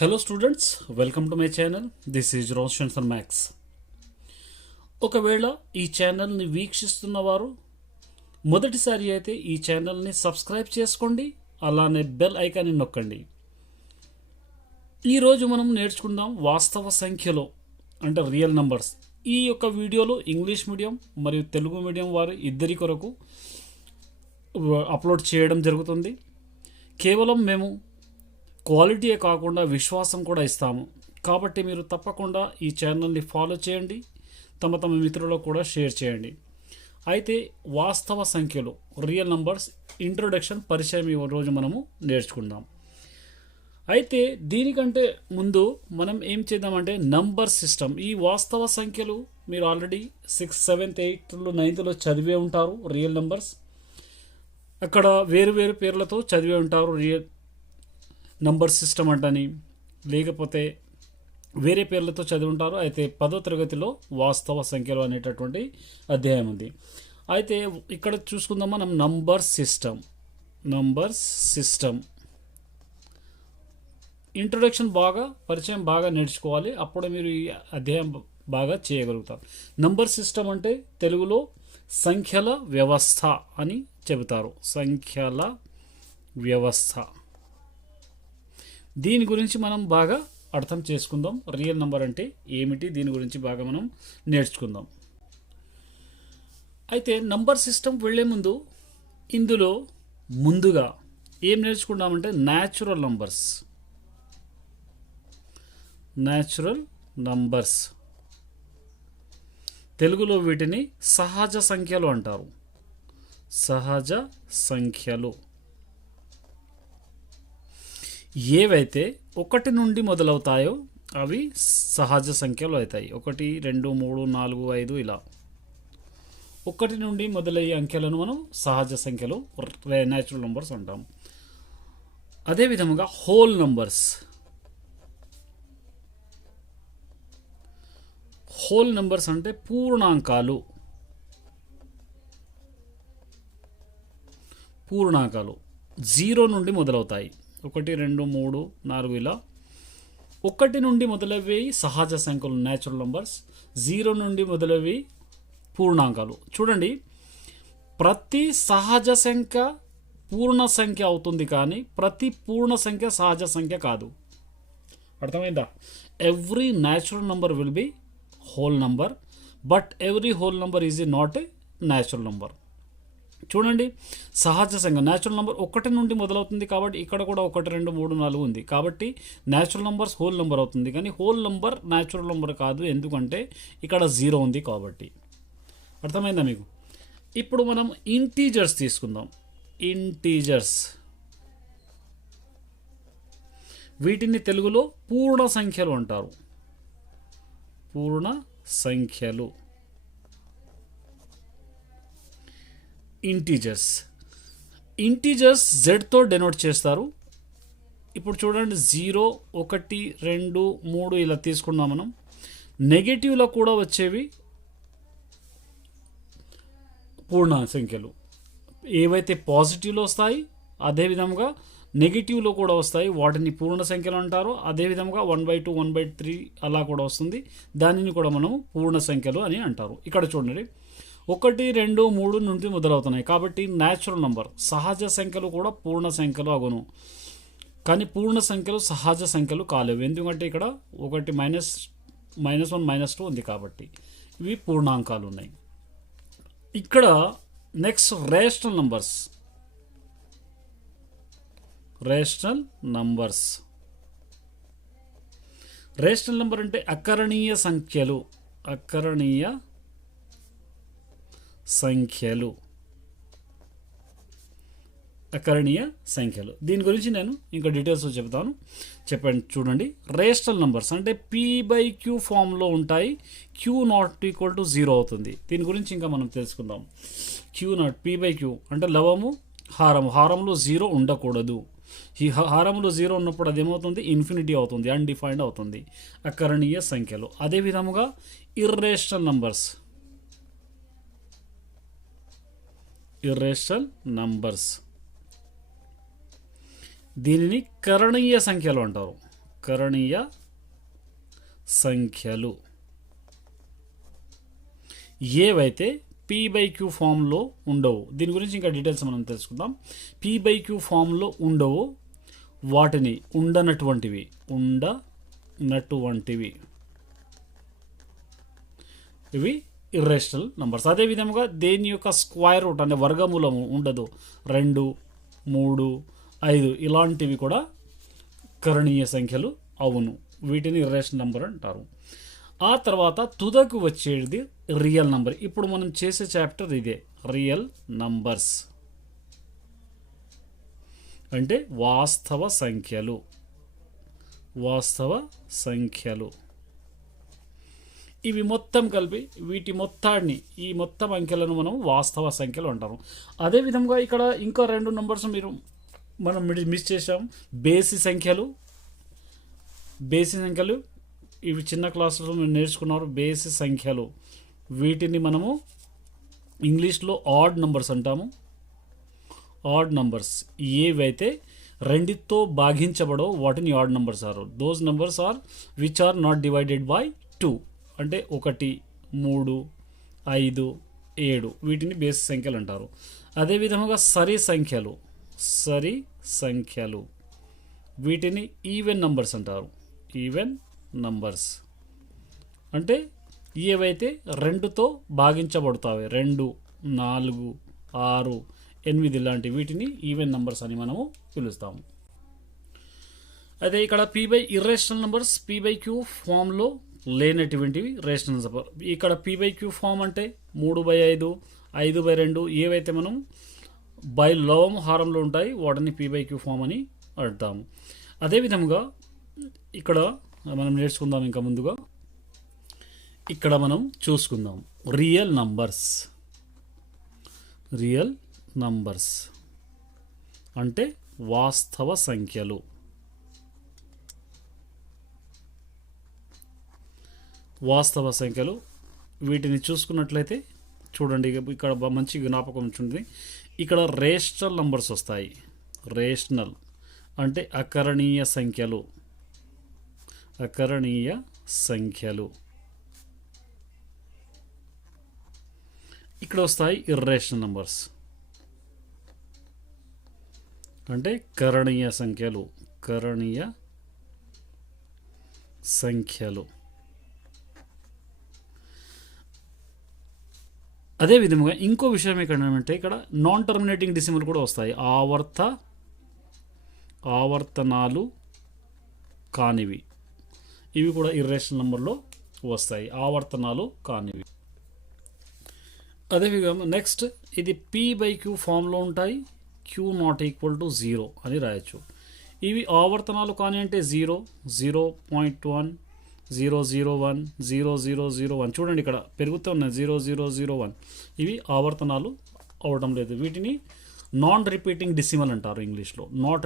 Hello students, welcome to my channel. This is Roshan for maths. ఒకవేళ ఈ ఛానల్ని వీక్షిస్తున్న వారు మొదటిసారి అయితే ఈ ఛానల్ని సబ్స్క్రైబ్ చేసుకోండి, అలానే బెల్ ఐకాన్ని నొక్కండి. ఈరోజు మనం నేర్చుకుందాం వాస్తవ సంఖ్యలో అంటే రియల్ నంబర్స్. ఈ యొక్క వీడియోలో ఇంగ్లీష్ మీడియం మరియు తెలుగు మీడియం వారు ఇద్దరి కొరకు అప్లోడ్ చేయడం జరుగుతుంది. కేవలం మేము క్వాలిటీయే కాకుండా విశ్వాసం కూడా ఇస్తాము. కాబట్టి మీరు తప్పకుండా ఈ ఛానల్ని ఫాలో చేయండి, తమ మిత్రులకు కూడా షేర్ చేయండి. అయితే వాస్తవ సంఖ్యలు రియల్ నంబర్స్ ఇంట్రొడక్షన్ పరిచయం ఈ రోజు మనము నేర్చుకుందాం. అయితే దీనికంటే ముందు మనం ఏం చేద్దామంటే నంబర్ సిస్టమ్. ఈ వాస్తవ సంఖ్యలు మీరు already 6th, 7th, 8th, 9th చదివే ఉంటారు. రియల్ నంబర్స్ అక్కడ వేరు వేరు పేర్లతో చదివే ఉంటారు. రియల్ నంబర్ సిస్టమ్ అంటని, లేకపోతే వేరే పేర్లతో చదివి ఉంటారు. అయితే 10వ తరగతిలో వాస్తవ సంఖ్యలు అనేటటువంటి అధ్యాయం ఉంది. అయితే ఇక్కడ చూసుకుందాం మనం నంబర్ సిస్టమ్ ఇంట్రొడక్షన్ పరిచయం బాగా నేర్చుకోవాలి. అప్పుడు మీరు ఈ అధ్యాయం బాగా చేయగలుగుతారు. నంబర్ సిస్టమ్ అంటే తెలుగులో సంఖ్యల వ్యవస్థ అని చెబుతారు. సంఖ్యల వ్యవస్థ. దీని గురించి మనం బాగా అర్థం చేసుకుందాం. రియల్ నంబర్ అంటే ఏమిటి, దీని గురించి బాగా మనం నేర్చుకుందాం. అయితే నంబర్ సిస్టమ్ వెళ్ళే ముందు ఇందులో ముందుగా ఏం నేర్చుకుందామంటే న్యాచురల్ నంబర్స్. తెలుగులో వీటిని సహజ సంఖ్యలు అంటారు. సహజ సంఖ్యలు ఏవైతే 1 నుండి మొదలవుతాయో అవి సహజ సంఖ్యలు అవుతాయి. 1, 2, 3, 4, 5 ఇలా 1 నుండి మొదలయ్యే అంకెలను మనం సహజ సంఖ్యలు న్యాచురల్ నంబర్స్ అంటాం. అదేవిధంగా హోల్ నంబర్స్ అంటే పూర్ణాంకాలు 0 నుండి మొదలవుతాయి. 1, 2, 3, 4 ఇలా 1 నుండి మొదలయ్యేవి సహజ సంఖ్యలు న్యాచురల్ నంబర్స్. 0 నుండి మొదలయ్యేవి పూర్ణాంకాలు. చూడండి, ప్రతి సహజ సంఖ్య పూర్ణ సంఖ్య అవుతుంది, కానీ ప్రతి పూర్ణ సంఖ్య సహజ సంఖ్య కాదు. అర్థమైందా? Every natural number will be whole number, but every whole number is not a natural number. చూడండి, సహజ సంఖ్య న్యాచురల్ నంబర్ 1 నుండి మొదలవుతుంది, కాబట్టి ఇక్కడ కూడా 1, 2, 3, 4 ఉంది. కాబట్టి న్యాచురల్ నంబర్స్ హోల్ నంబర్ అవుతుంది, కానీ హోల్ నంబర్ న్యాచురల్ నంబర్ కాదు, ఎందుకంటే ఇక్కడ 0 ఉంది కాబట్టి. అర్థమైందా మీకు? ఇప్పుడు మనం ఇంటీజర్స్ తీసుకుందాం. వీటిని తెలుగులో పూర్ణ సంఖ్యలు అంటారు. పూర్ణ సంఖ్యలు ఇంటీజర్స్ జెడ్తో డెనోట్ చేస్తారు. ఇప్పుడు చూడండి, 0, 1, 2, 3 ఇలా తీసుకున్నాం మనం. నెగటివ్లో కూడా వచ్చేవి పూర్ణ సంఖ్యలు. ఏవైతే పాజిటివ్లో వస్తాయి అదేవిధంగా నెగిటివ్లో కూడా వస్తాయి, వాటిని పూర్ణ సంఖ్యలు అంటారు. అదేవిధంగా 1/2, 1/3 అలా కూడా వస్తుంది, దానిని కూడా మనం పూర్ణ సంఖ్యలు అని అంటారు. ఇక్కడ చూడండి, 1, 2, 3 నుండి మొదలవుతున్నాయి, కాబట్టి న్యాచురల్ నంబర్. సహజ సంఖ్యలు కూడా పూర్ణ సంఖ్యలు అగును, కానీ పూర్ణ సంఖ్యలు సహజ సంఖ్యలు కాలేవు, ఎందుకంటే ఇక్కడ 1 -1 -2 ఉంది, కాబట్టి ఇవి పూర్ణాంకాలు ఉన్నాయి. ఇక్కడ నెక్స్ట్ రేషనల్ నంబర్ అంటే అకరణీయ సంఖ్యలు. దీని గురించి నేను ఇంకా డీటెయిల్స్ చెప్తాను. చూడండి, రేషనల్ నంబర్స్ అంటే p/q ఫామ్లో ఉంటాయి. q ≠ 0 అవుతుంది. దీని గురించి ఇంకా మనం తెలుసుకుందాం. p/q అంటే లవము, హారంలో 0 ఉండకూడదు. ఈ హారంలో 0 ఉన్నప్పుడు అదేమవుతుంది? ఇన్ఫినిటీ అవుతుంది, అన్డిఫైన్డ్ అవుతుంది. అకరణీయ సంఖ్యలు. అదేవిధముగా ఇర్రేషనల్ నంబర్స్ దీనిని కరణీయ సంఖ్యలు అంటారు. అకరణీయ సంఖ్యలు. ఏవైతే P/Q ఫామ్లో ఉండవు, దీని గురించి ఇంకా డీటెయిల్స్ మనం తెలుసుకుందాం. P/Q ఫామ్లో ఉండవు, వాటిని ఉండనటువంటివి ఇవి ఇర్రేషనల్ నంబర్స్. అదేవిధంగా దేని యొక్క స్క్వేర్ రూట్ అంటే వర్గమూలము ఉండదు, 2, 3, 5 ఇలాంటివి కూడా కరణీయ సంఖ్యలు అవును, వీటిని ఇర్రేషనల్ నంబర్ అంటారు. ఆ తర్వాత తుదకు వచ్చేది రియల్ నంబర్. ఇప్పుడు మనం చేసే చాప్టర్ ఇదే, రియల్ నంబర్స్ అంటే వాస్తవ సంఖ్యలు. ఇవి మొత్తం కలిపి వీటి మొత్తాన్ని, ఈ మొత్తం అంకెలను మనం వాస్తవ సంఖ్యలు అంటారు. అదేవిధంగా ఇక్కడ ఇంకా 2 నంబర్స్ మనం మిస్ చేసాం, బేసి సంఖ్యలు. ఇవి చిన్న క్లాసులో మీరు నేర్చుకున్నారు, బేసి సంఖ్యలు. వీటిని మనము ఇంగ్లీష్లో ఆడ్ నంబర్స్ అంటాము. ఆడ్ నంబర్స్ ఏవైతే 2తో భాగించబడో వాటిని odd numbers are. Those numbers are which are not divided by 2 అంటే 1, 3, 5, 7 వీటిని బేసి సంఖ్యలు అంటారు. అదేవిధంగా సరి సంఖ్యలు వీటిని ఈవెన్ నంబర్స్ అంటారు. ఈవెన్ నంబర్స్ అంటే ఏవైతే 2తో భాగించబడతాయి, 2, 4, 6, 8 లాంటి వీటిని ఈవెన్ నంబర్స్ అని మనము పిలుస్తాము. అయితే ఇక్కడ ఇర్రేషనల్ నంబర్స్ P/Q ఫామ్లో లేనటువంటివి రేషనల్ నంబర్. ఇక్కడ P/Q ఫామ్ అంటే 3/5, 5/2 ఏవైతే మనం బై లవం హారంలో ఉంటాయి వాటిని P/Q ఫామ్ అని అంటాము. అదేవిధంగా ఇక్కడ మనం నేర్చుకుందాం. ఇంకా ముందుగా ఇక్కడ మనం చూసుకుందాం రియల్ నంబర్స్ అంటే వాస్తవ సంఖ్యలు. వీటిని చూసుకున్నట్లయితే చూడండి, ఇక్కడ మంచి జ్ఞాపకం ఉంటుంది. ఇక్కడ రేషనల్ నంబర్స్ వస్తాయి. రేషనల్ అంటే అకరణీయ సంఖ్యలు. ఇక్కడ వస్తాయి ఇర్రేషనల్ నంబర్స్ అంటే కరణీయ సంఖ్యలు. అదేవిధంగా ఇంకో విషయం ఏంటంటే ఇక్కడ నాన్ టర్మినేటింగ్ డెసిమల్ కూడా వస్తాయి. ఆవర్తనాలు కానివి, ఇవి కూడా ఇర్రేషనల్ నంబర్లో వస్తాయి, ఆవర్తనాలు కానివి. అదేవిధంగా నెక్స్ట్ ఇది P/Q ఫామ్లో ఉంటాయి. Q ≠ 0 అని రాయొచ్చు. ఇవి ఆవర్తనాలు కానీ అంటే 0, 0.1, 001, 0001 చూడండి ఇక్కడ పెరుగుతూ ఉన్నాయి, 0001 ఇవి ఆవర్తనాలు అవడం లేదు. వీటిని నాన్ రిపీటింగ్ డెసిమల్ అంటారు ఇంగ్లీష్లో. Non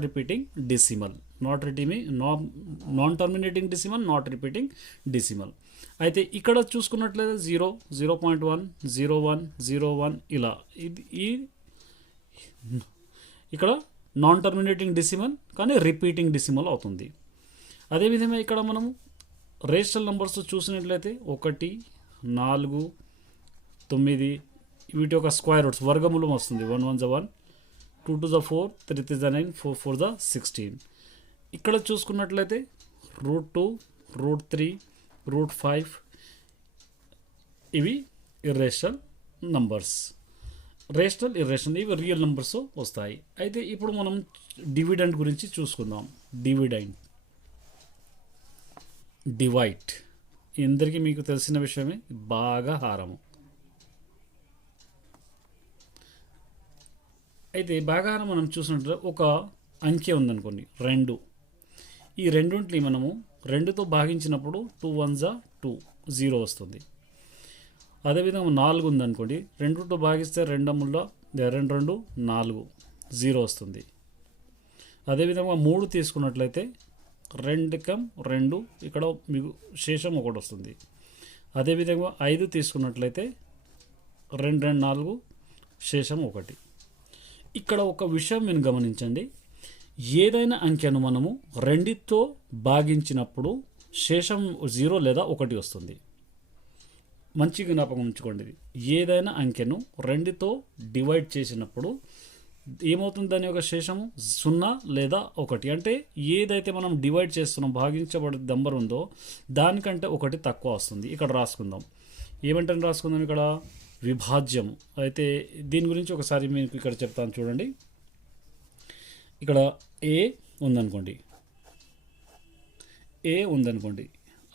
terminating decimal, not repeating decimal. అయితే ఇక్కడ చూసుకున్నట్లయితే 0, 0.1, 01, 01 ఇలా ఇక్కడ నాన్ టర్మినేటింగ్ డెసిమల్ కానీ రిపీటింగ్ డెసిమల్ అవుతుంది. అదేవిధంగా ఇక్కడ మనము రేషనల్ నంబర్స్ చూసినట్లయితే 1, 4, 9 వీటి యొక్క స్క్వేర్ రూట్స్ వర్గమూలం వస్తుంది. 1 1 1, 2 2 4, 3 3 9, 4 4 16. ఇక్కడ చూసుకున్నట్లయితే √2, √3, √5 ఇవి ఇర్రేషనల్ నంబర్స్. రేషనల్, ఇర్రేషనల్ ఇవి రియల్ నంబర్స్ వస్తాయి. అయితే ఇప్పుడు మనం డివిడెండ్ గురించి చూసుకుందాం. డివైడ్ అందరికీ మీకు తెలిసిన విషయమే, భాగహారము. అయితే భాగహారం మనం చూసినట్టు ఒక అంకె ఉందనుకోండి 2, ఈ రెండింటిని మనము 2తో భాగించినప్పుడు 2 1 2, 0 వస్తుంది. అదేవిధంగా 4 ఉందనుకోండి, 2తో భాగిస్తే 2 2 2 4, 0 వస్తుంది. అదేవిధంగా 3 తీసుకున్నట్లయితే 2 ఇక్కడ మీకు శేషం 1 వస్తుంది. అదేవిధంగా 5 తీసుకున్నట్లయితే 2 4, శేషం 1. ఇక్కడ ఒక విషయం మీరు గమనించండి, ఏదైనా అంకెను మనము 2తో భాగించినప్పుడు శేషం 0 లేదా 1 వస్తుంది. మంచి జ్ఞాపకం ఉంచుకోండి. ఇది ఏదైనా అంకెను 2తో డివైడ్ చేసినప్పుడు ఏమవుతుంది, దాని యొక్క శేషము 0 లేదా 1. అంటే ఏదైతే మనం డివైడ్ చేస్తున్నాం, భాగించబడే నంబర్ ఉందో దానికంటే 1 తక్కువ వస్తుంది. ఇక్కడ రాసుకుందాం. ఏమంటే రాసుకుందాం, ఇక్కడ విభాజ్యం. అయితే దీని గురించి ఒకసారి మీకు ఇక్కడ చెప్తాను చూడండి. ఇక్కడ ఏ ఉందనుకోండి,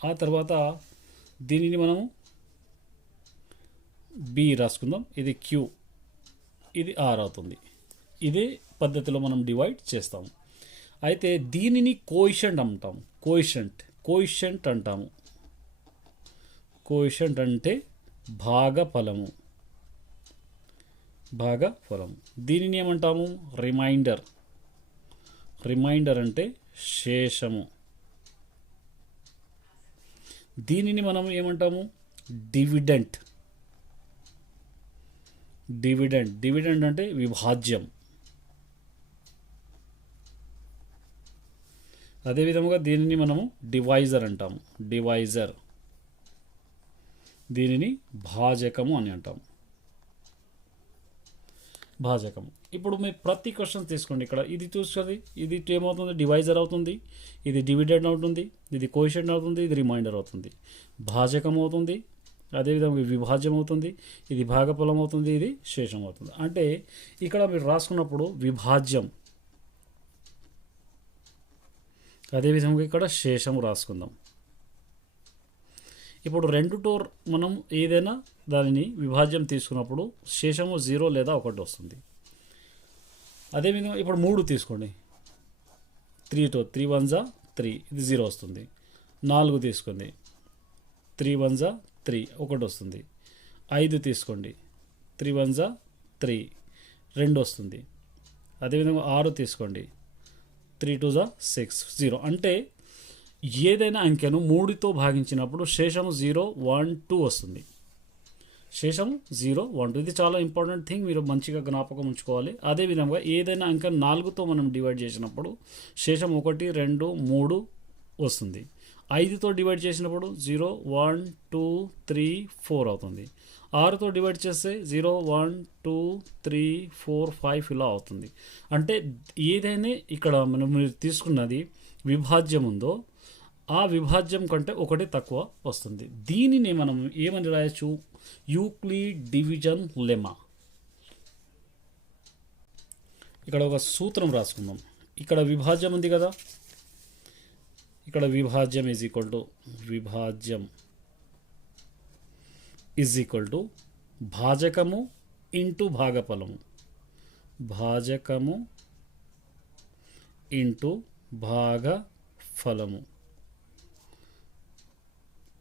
ఆ తర్వాత దీనిని మనము బి రాసుకుందాం. ఇది క్యూ, ఇది ఆర్ అవుతుంది. ఇదే పద్ధతిలో మనం డివైడ్ చేస్తాము. అయితే దీనిని కోఎఫిషియంట్ అంటాము. కోఎఫిషియంట్ అంటాము. కోఎఫిషియంట్ అంటే భాగఫలము. దీనిని ఏమంటాము, రిమైండర్ అంటే శేషము. దీనిని మనం ఏమంటాము, డివిడెంట్ అంటే విభాజ్యం. అదేవిధంగా దీనిని మనము డివైజర్ అంటాము. దీనిని భాజకము అని అంటాము. ఇప్పుడు మీరు ప్రతి క్వశ్చన్ తీసుకోండి. ఇక్కడ ఇది చూస్తుంది, ఇది ఏమవుతుంది, డివైజర్ అవుతుంది, ఇది డివిడెండ్ అవుతుంది, ఇది కోఎఫిషియంట్ అవుతుంది, ఇది రిమైండర్ అవుతుంది, భాజకం అవుతుంది, అదేవిధంగా విభాజ్యం అవుతుంది, ఇది భాగఫలం అవుతుంది, ఇది శేషం అవుతుంది. అంటే ఇక్కడ మీరు రాసుకున్నప్పుడు విభాజ్యం, అదేవిధంగా ఇక్కడ శేషము రాసుకుందాం. ఇప్పుడు 2తో మనం ఏదైనా దానిని విభాజ్యం తీసుకున్నప్పుడు శేషము 0 లేదా 1 వస్తుంది. అదేవిధంగా ఇప్పుడు 3 తీసుకోండి. 3తో 3 1 జా 3, ఇది 0 వస్తుంది. 4 తీసుకోండి. 3 1 జా 3, 1 వస్తుంది. 5 తీసుకోండి. 3 1 జా 3, 2 వస్తుంది. అదేవిధంగా 6 తీసుకోండి. 3 2 జా 6, 0. అంటే ఏదైనా అంకెను 3తో భాగించినప్పుడు శేషము 0 1 2 వస్తుంది. శేషము 0 1 2. ఇది చాలా ఇంపార్టెంట్ థింగ్, మీరు మంచిగా జ్ఞాపకం ఉంచుకోవాలి. అదేవిధంగా ఏదైనా అంకెను 4తో మనం డివైడ్ చేసినప్పుడు శేషం 1 2 3 వస్తుంది. 5తో డివైడ్ చేసినప్పుడు 0 1 2 3 4 అవుతుంది. 6తో డివైడ్ చేస్తే 0 1 2 3 4 5 ఇలా అవుతుంది. అంటే ఏదైనా ఇక్కడ మనం మీరు తీసుకున్నది విభాజ్యం ఉందో ఆ విభాజ్యం కంటే 1 తక్కువ వస్తుంది. దీనిని మనం ఏమని రాయొచ్చు, యూక్లిడ్ డివిజన్ లెమా. ఇక్కడ ఒక సూత్రం రాసుకుందాం. ఇక్కడ విభాజ్యం ఉంది కదా, ఇక్కడ విభాజ్యం ఈజ్ ఈక్వల్ టు భాజకము ఇంటూ భాగఫలము.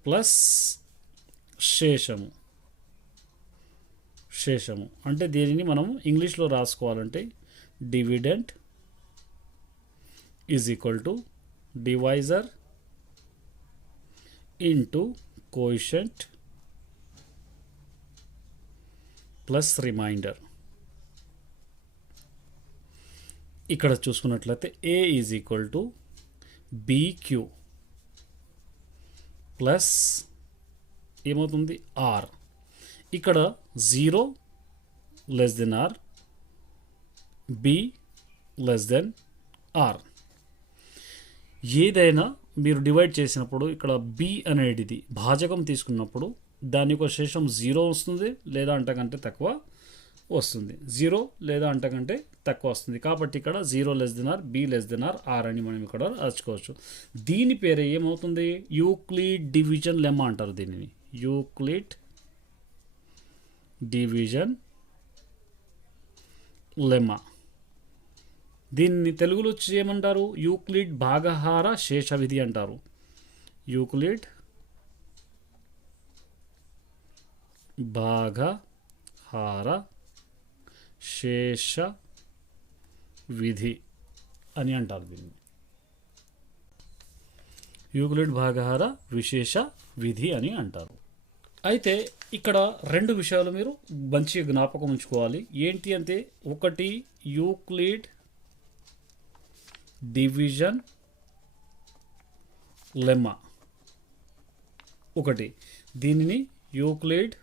ప్లస్ శేషము. అంటే దీనిని మనం ఇంగ్లీష్లో రాసుకోవాలంటే dividend is equal to divisor into coefficient plus remainder. ఇక్కడ చూసుకున్నట్లయితే A is equal to BQ plus ఏమవుతుంది ఆర్. ఇక్కడ 0 less than are, B less than R. ఏదైనా మీరు డివైడ్ చేసినప్పుడు ఇక్కడ బి అనేటిది భాజకం తీసుకున్నప్పుడు దాని యొక్క శేషం 0 వస్తుంది లేదా అంతకంటే తక్కువ వస్తుంది. 0 లేదా అంతకంటే తక్కువ వస్తుంది. కాబట్టి ఇక్కడ 0 less than are, B less than r, r అని మనం ఇక్కడ రాసుకోవచ్చు. దీని పేరు ఏమవుతుంది, యూక్లిడ్ డివిజన్ లెమ్మా అంటారు. దీనిని యూక్లిడ్ డివిజన్ లెమ్మా. దీన్ని తెలుగులో చేయమంటారు యూక్లిడ్ భాగహార శేష విధి అంటారు. యూక్లిడ్ భాగహార శేష విధి అని అంటారు. దీన్ని యూక్లిడ్ భాగహార విశేష విధి అని అంటారు. అయితే ఇక్కడ 2 విషయాలు మీరు మంచి జ్ఞాపకం ఉంచుకోవాలి. ఏంటి అంటే, ఒకటి యూక్లిడ్ డివిజన్ లెమ్మా ఒకటి. దీనిని యూక్లిడ్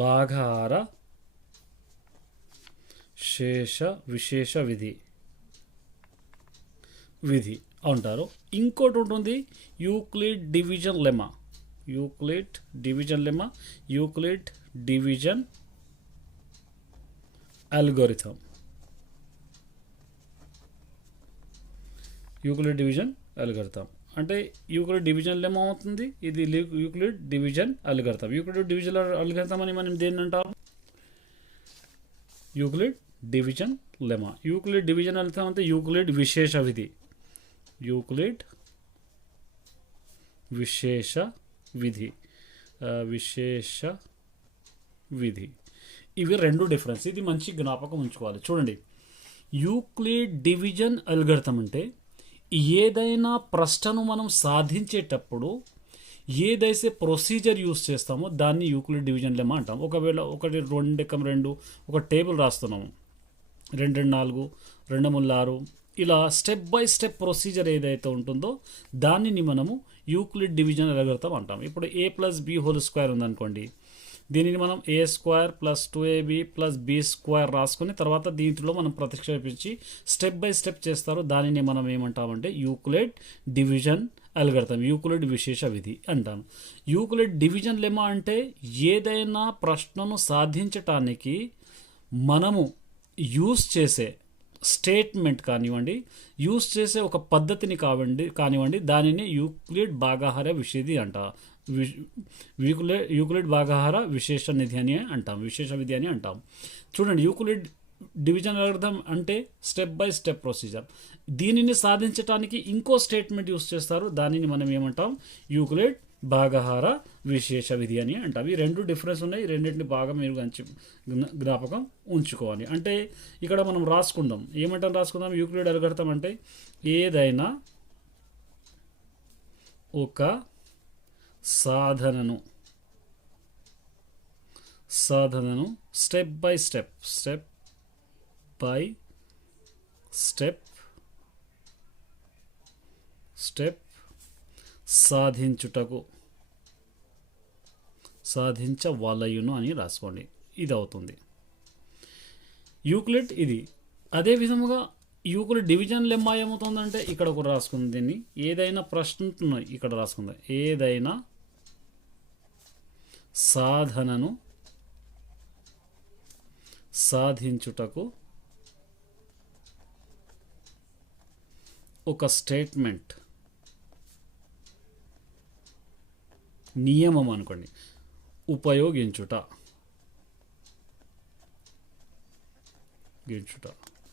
భాగాహార విశేష విధి అంటారు. ఇంకోటి ఉంటుంది Euclid division lemma, Euclid division lemma, Euclid division algorithm, Euclid division algorithm అంటే యూక్లిడ్ డివిజన్ లెమ్మా అవుతుంది, ఇది Euclid division algorithm. Euclid division algorithm అని మనం దేన్ని అంటాం? Euclid division lemma. Euclid division algorithm అంటే యూక్లిడ్ విశేష విధి, యూక్లిడ్ విశేష విధి. ఇవి రెండు డిఫరెన్స్. ఇది మంచి జ్ఞాపకం ఉంచుకోవాలి. చూడండి, యూక్లిడ్ డివిజన్ అల్గోరిథం అంటే ఏదైనా ప్రశ్నను మనం సాధించేటప్పుడు ఏదైతే ప్రొసీజర్ యూస్ చేస్తామో దాన్ని యూక్లిడ్ డివిజన్ లెమ్మా అంటాం. ఒకవేళ 1 2 2 ఒక టేబుల్ రాస్తున్నాము, 2 2 4 2 3 6 ఇలా స్టెప్ బై స్టెప్ ప్రొసీజర్ ఏదైతే ఉంటుందో దానిని మనము యూక్లిడ్ డివిజన్ అల్గోరిథం అంటాం. ఇప్పుడు a+b² ఉందనుకోండి, దీనిని మనం a² + 2ab + b² రాసుకొని తర్వాత దీంట్లో మనం ప్రతిక్షేపించి స్టెప్ బై స్టెప్ చేస్తారు. దానిని మనం ఏమంటామంటే యూక్లిడ్ డివిజన్ అల్గోరిథం, యూక్లిడ్ విశేష విధి అంటాం. యూక్లిడ్ డివిజన్ లెమ్మా అంటే ఏదైనా ప్రశ్నను సాధించటానికి మనము యూస్ చేసే స్టేట్మెంట్ కానివ్వండి, యూస్ చేసే ఒక పద్ధతిని కానివ్వండి దానిని యూక్లిడ్ భాగాహార విశేష అంట, యూక్లిడ్ భాగాహార విశేష నిధి అని అంటాం, విశేష విధి అని అంటాం. చూడండి, యూక్లిడ్ డివిజన్ అల్గోరిథం అంటే స్టెప్ బై స్టెప్ ప్రొసీజర్. దీనిని సాధించడానికి ఇంకో స్టేట్మెంట్ యూస్ చేస్తారు, దానిని మనం ఏమంటాం? యూక్లిడ్ భాగాహార విశేష విధి అని అంటాం. ఈ రెండు డిఫరెన్స్ ఉన్నాయి. రెండింటిని బాగా మీరు జ్ఞాపకం ఉంచుకోవాలి. అంటే ఇక్కడ మనం రాసుకుందాం, ఏమంటాం రాసుకుందాం? యూక్లిడ్ అల్గోరిథం అంటే ఏదైనా ఒక సాధనను స్టెప్ బై స్టెప్ సాధించవలయును అని రాసుకోండి. ఇది అవుతుంది యూక్లిడ్. ఇది అదే విధముగా యూక్లిడ్ డివిజన్ లెమ్మా ఏమవుతుందంటే ఇక్కడ ఒకటి రాసుకుంది, దీన్ని ఏదైనా ప్రశ్న ఇక్కడ రాసుకుంది, ఏదైనా సాధనను సాధించుటకు ఒక స్టేట్మెంట్, నియమం అనుకోండి, ఉపయోగించుట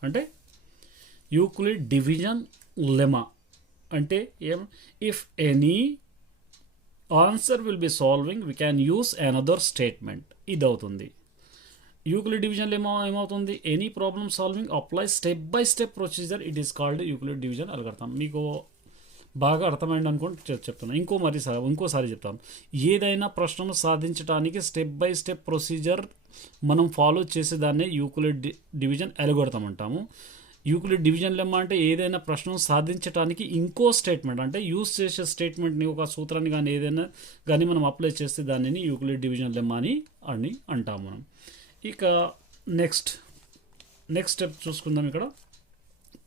అంటే యూక్లిడ్ డివిజన్ లెమ్మా అంటే ఏం? If any answer will be solving we can use another statement. ఇది అవుతుంది యూక్లిడ్ డివిజన్ లెమ్మా. ఏమవుతుంది? Any problem solving apply step by step procedure, it is called Euclid division algorithm. మీకు బాగా అర్థమైంది అనుకోండి చెప్తాను. ఇంకోసారి చెప్తాను. ఏదైనా ప్రశ్నను సాధించడానికి స్టెప్ బై స్టెప్ ప్రొసీజర్ మనం ఫాలో చేసేదాన్నే యూక్లిడ్ డివిజన్ అల్గోరిథం అంటాము. యూక్లిడ్ డివిజన్ లెమ్మా అంటే ఏదైనా ప్రశ్నను సాధించడానికి ఇంకో స్టేట్మెంట్, అంటే యూస్ చేసే స్టేట్మెంట్ని, ఒక సూత్రాన్ని కానీ ఏదైనా కానీ మనం అప్లై చేస్తే దానిని యూక్లిడ్ డివిజన్ లెమ్మా అని అంటాము మనం. ఇక నెక్స్ట్ స్టెప్ చూసుకుందాం. ఇక్కడ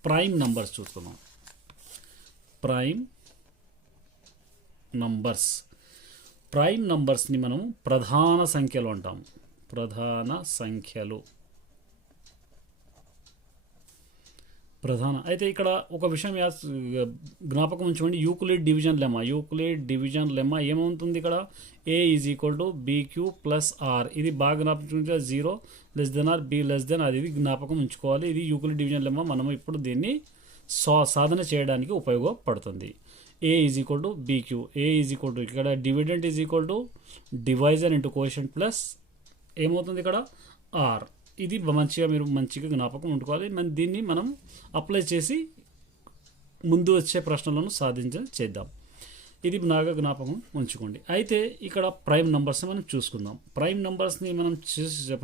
ప్రైమ్ నంబర్స్ చూసుకుందాం. ప్రైమ్ నంబర్స్ని మనం ప్రధాన సంఖ్యలు అంటాము. అయితే ఇక్కడ ఒక విషయం జ్ఞాపకం ఉంచుకోండి. యూక్లిడ్ డివిజన్ లెమ్మా ఏమవుతుంది? ఇక్కడ a = bq + r. ఇది బాగా జ్ఞాపకం, 0 r b r. ఇది జ్ఞాపకం ఉంచుకోవాలి. ఇది యూక్లిడ్ డివిజన్ లెమ్మా. మనం ఇప్పుడు దీన్ని సాధన చేయడానికి ఉపయోగపడుతుంది. a = bq, ఇక్కడ dividend divisor into coefficient plus ఏమవుతుంది ఇక్కడ r. ఇది మంచిగా జ్ఞాపకం ఉంచుకోవాలి. దీన్ని మనం అప్లై చేసి ముందు వచ్చే ప్రశ్నలను చేద్దాం. ఇది బాగా జ్ఞాపకం ఉంచుకోండి. అయితే ఇక్కడ ప్రైమ్ నెంబర్స్ని మనం చూసుకుందాం. ప్రైమ్ నెంబర్స్ని మనం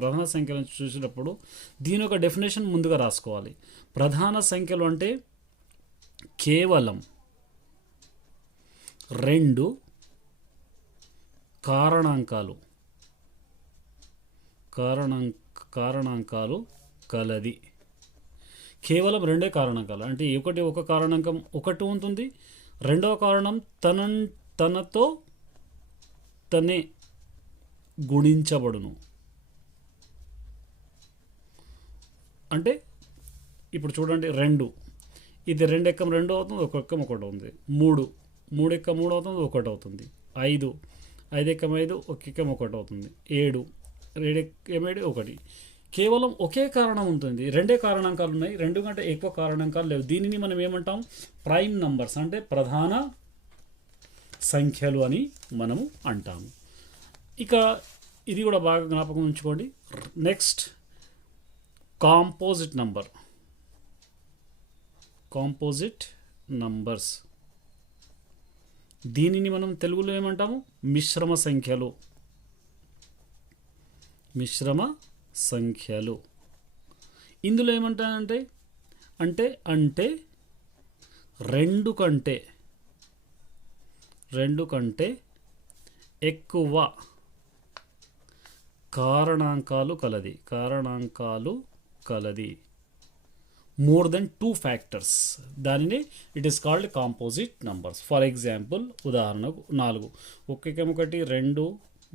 ప్రధాన సంఖ్యలను చూసేటప్పుడు దీని ఒక డెఫినేషన్ ముందుగా రాసుకోవాలి. ప్రధాన సంఖ్యలు అంటే కేవలం 2 కారణాంకాలు కలది. కేవలం 2 కారణాంకాలు అంటే ఒక కారణాంకం ఒకటి ఉంటుంది, రెండవ కారణం తనతో తనే గుణించబడును. అంటే ఇప్పుడు చూడండి, 2 ఇది 2 ఎక్కం 2 అవుతుంది, 1 ఎక్కం 1 అవుతుంది. 3 ఎక్కం 3 అవుతుంది, 1 అవుతుంది. 5 ఎక్కం 5, 1 ఎక్కం 1 అవుతుంది. 7 ఎక్కం 7 1. కేవలం ఒకే కారణం ఉంటుంది, 2 కారణాంకాలు ఉన్నాయి, 2 కంటే ఎక్కువ కారణాంకాలు లేవు. దీనిని మనం ఏమంటాం? ప్రైమ్ నంబర్స్ అంటే ప్రధాన సంఖ్యలు అని మనము అంటాము. ఇక ఇది కూడా బాగా జ్ఞాపకం ఉంచుకోండి. Next composite numbers. దీనిని మనం తెలుగులో ఏమంటాము? మిశ్రమ సంఖ్యలు. ఇందులో ఏమంటానంటే అంటే 2 కంటే ఎక్కువ కారణాంకాలు కలది. More than 2 factors. దానిని it is called composite numbers. For example, ఉదాహరణకు 4 1 ఎక్కం 1 2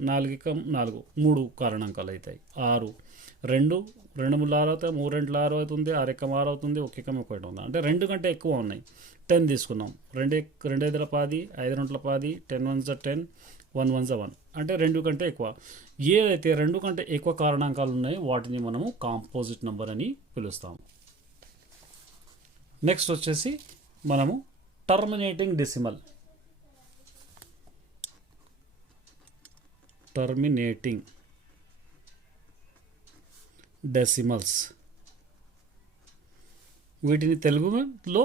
4 ఎక్కం 4 3 కారణాంకాలు అవుతాయి. 6 2 2 3 6 అవుతాయి, 3 2 6 అవుతుంది, 6 ఎక్కం 6 అవుతుంది, 1 ఎక్కం 1 అవుతుంది. అంటే 2 కంటే ఎక్కువ ఉన్నాయి. 10 తీసుకున్నాం, 2 5 10, 5 2 10, 10 1 10, 1 1 1. అంటే 2 కంటే ఎక్కువ. ఏదైతే 2 కంటే ఎక్కువ కారణాంకాలు ఉన్నాయో వాటిని మనము కాంపోజిట్ నెంబర్ అని పిలుస్తాము. నెక్స్ట్ వచ్చేసి మనము టర్మినేటింగ్ డెసిమల్స్. వీటిని తెలుగులో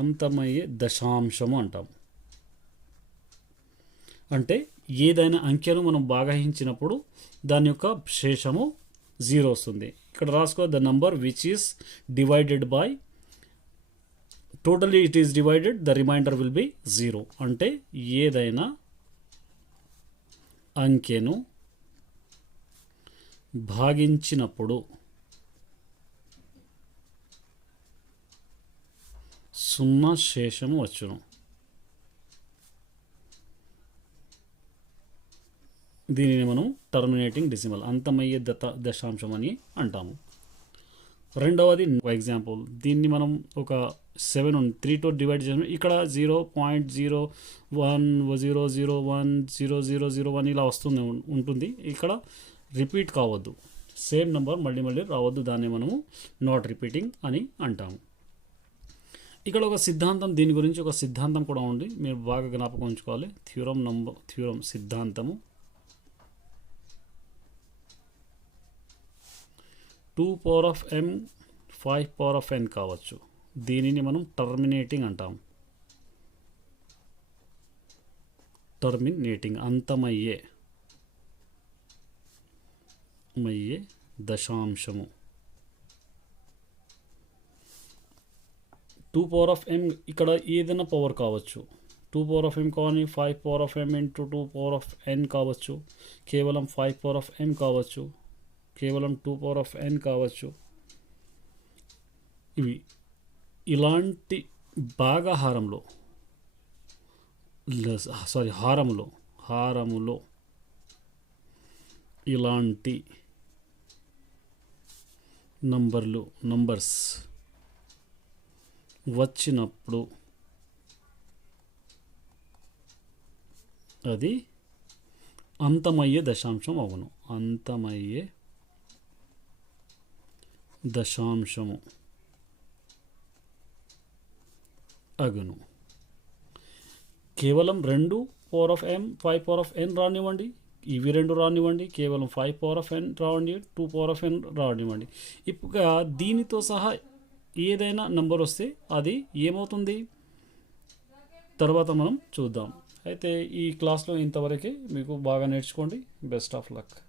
అంతమయ్యే దశాంశము అంటాం. అంటే ఏదైనా అంకెను మనం భాగించినప్పుడు దాని యొక్క శేషము 0 వస్తుంది. ఇక్కడ రాసుకో, the number which is divided by totally it is divided, the remainder will be 0. అంటే ఏదైనా అంకెను భాగించినప్పుడు 0 శేషము వచ్చును. దీనిని మనం టర్మినేటింగ్ డెసిమల్, అంతమయ్యే దశాంశం అని అంటాము. రెండవది ఎగ్జాంపుల్, దీన్ని మనం ఒక 3తో డివైడ్ చేసాము. ఇక్కడ 0.010010001 ఇలా ఉంటుంది. ఇక్కడ రిపీట్ కావద్దు, సేమ్ నెంబర్ మళ్ళీ రావద్దు. దాన్ని మనము నాట్ రిపీటింగ్ అని అంటాము. ఇక్కడ ఒక సిద్ధాంతం, దీని గురించి ఒక సిద్ధాంతం కూడా ఉంది, మీరు బాగా జ్ఞాపకం ఉంచుకోవాలి. థ్యూరం సిద్ధాంతము. 2 power of m 5 power of n కావచ్చు. దీనిని మనం టర్మినేటింగ్ అంటాం. అంతమయ్యే దశాంశము. 2 power of m ఇక్కడ ఏదైనా పవర్ కావచ్చు. 2 power of m కానీ 5 power of m into 2 power of n కావచ్చు, కేవలం 5 power of m కావచ్చు, కేవలం 2 power of n కావచ్చు. ఇలాంటి హారములో ఇలాంటి నంబర్స్ వచ్చినప్పుడు అది అంతమయ్యే దశాంశం అవును. అంతమయ్యే దశాంశము అగును. కేవలం 2 power of m 5 power of n రానివ్వండి, ఇవి 2 రానివ్వండి, కేవలం 5 power of n రావండి, 2 power of n రానివ్వండి. ఇప్పుడు దీనితో సహా ఏదైనా నెంబర్ వస్తే అది ఏమవుతుంది తర్వాత మనం చూద్దాం. అయితే ఈ క్లాస్లో ఇంతవరకే. మీకు బాగా నేర్చుకోండి. Best of luck.